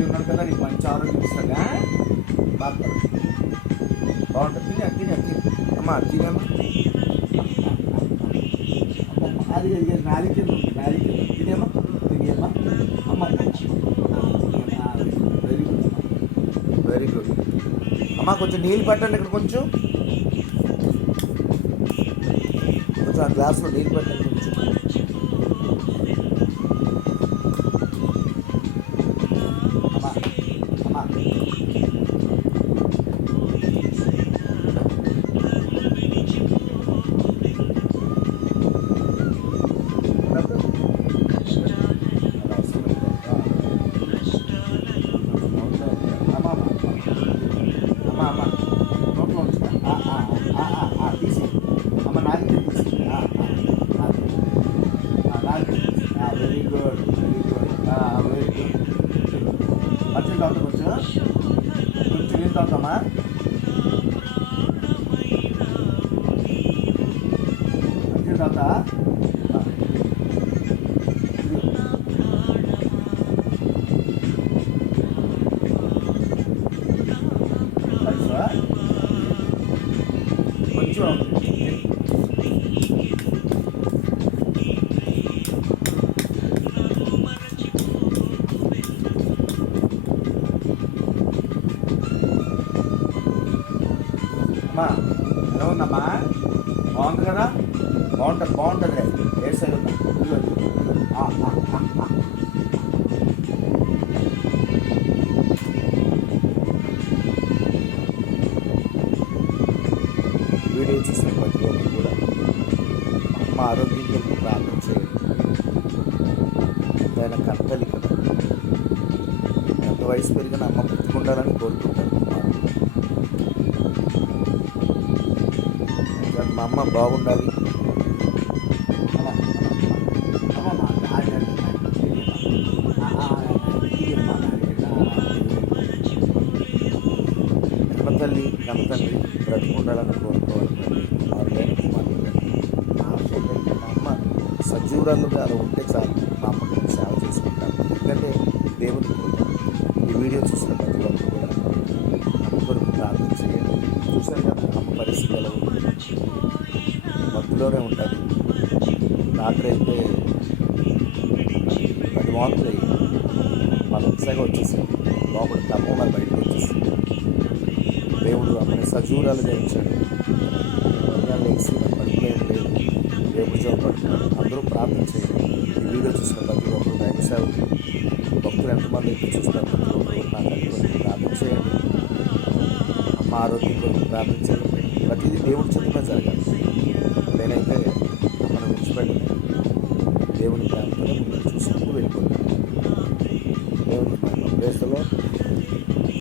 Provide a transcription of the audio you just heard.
ఏసై ఉన్నాడు కదా, నీకు మంచి ఆరోగ్యం ఇస్తాడా. బాగా బాగుంటుంది. తినే అమ్మా, తినేమ్మా. అది నాలుగు తినేమ్మా, తినేమ్మా అమ్మ. వెరీ గుడ్, వెరీ గుడ్ అమ్మా. కొంచెం నీళ్ళు పెట్టండి ఇక్కడ, కొంచెం ఆ గ్లాస్లో నీళ్ళు పెట్టండి కొంచెం. అమ్మా అమ్మా, అమ్మ నోట్లో ఉంచుతా, తీసి అమ్మ నాలుగు తీసి, నాలుగు. Very good, very good, very good. మంచిగా తాగుతా, కొంచెం నీళ్ళు తాగుతామా. మంచిగా తాగుతా. కొంచెం అమ్మా, ఎలా ఉందమ్మా? బాగుంది కదా, బాగుంటుంది. ఏ సైడ్ ఉందా? వీడియో చూసిన ప్రతి ఒక్కరు కూడా అమ్మ ఆరోగ్యం కొరకు ప్రార్థన చేయండి. ఎంతైనా కర్తలి కదా, ఎంత వయసు పెరిగిన అమ్మ బ్రతికుండాలని కోరుకుంటారు. మా అమ్మ బాగుండాలి. కన్నతల్లి బ్రతికుండాలని కోరుకోవాలి. మా అమ్మ సజీవురాలుగా అలా ఉంటే చాలు, మా అమ్మకి సేవ చేసుకుంటాను. ఎందుకంటే దేవుని ఈ వీడియో చూసిన ప్రతి ఒక్కరు కూడా అమ్మ కొరకు ప్రార్థన చేయండి. చూసారు కదా అమ్మ పరిస్థితి ఎలా ఉంది, మత్తులోనే ఉంటుంది. రాత్రి అయితే 10 వాంతులు అయ్యి మనసాగా వచ్చేసింది, లోపల తప్పకుండా బయటకు వచ్చేసింది. దేవుడు అమ్మని సజీవురాలుగా ఇచ్చాడు. ఉదయాలు వేసి పడిపోయేది లేదు, దేవుడు చదువుకుంటున్నాడు. అందరూ ప్రార్థన చేయండి. ఈ వీడియో చూసిన ప్రతి ఒక్కరు దైవ సేవలు భక్తులు ఎంతమంది ఎక్కువ చూస్తారు, ప్రతి ఒక్కరు నా తల్లి కొరకు ప్రార్థన చేయండి. అమ్మ ఆరోగ్యం కొరకు ప్రార్థన చేయండి. ప్రతిదీ దేవుడు చెప్పినా జరగాలి. నేనైతే మనం విడిచిపెట్టండి, దేవుని ప్రార్థన ముందు చూసుకుంటూ వెళ్ళిపోతాను. దేవుని ప్రేమలో